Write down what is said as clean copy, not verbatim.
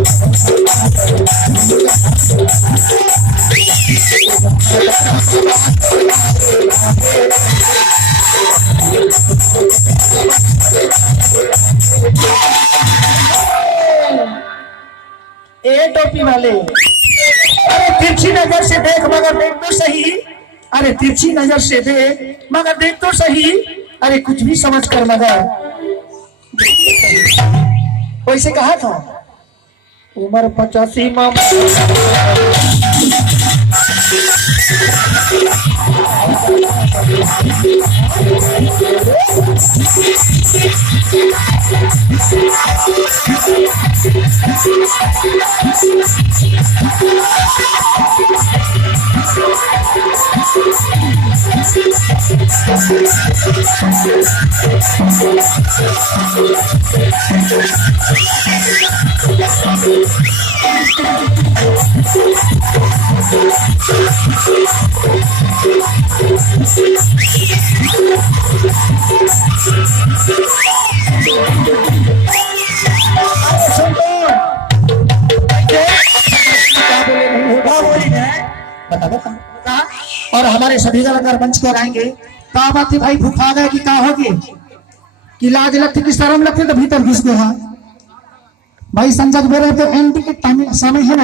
ए टोपी वाले, अरे तिरछी नजर से देख मगर देख तो सही। अरे तिरछी नजर से देख मगर देख तो सही। अरे कुछ भी समझ कर मगर वैसे कहा था उम्र 85 माम और हमारे सभी कलाकार मंच पर आएंगे। कहा बात थी भाई, भूखा गए कि क्या होगी, कि लाज लगती कि शर्म लगती तो भीतर घुस गए। भाई संजय मेरे तो एंटी के समय है ना।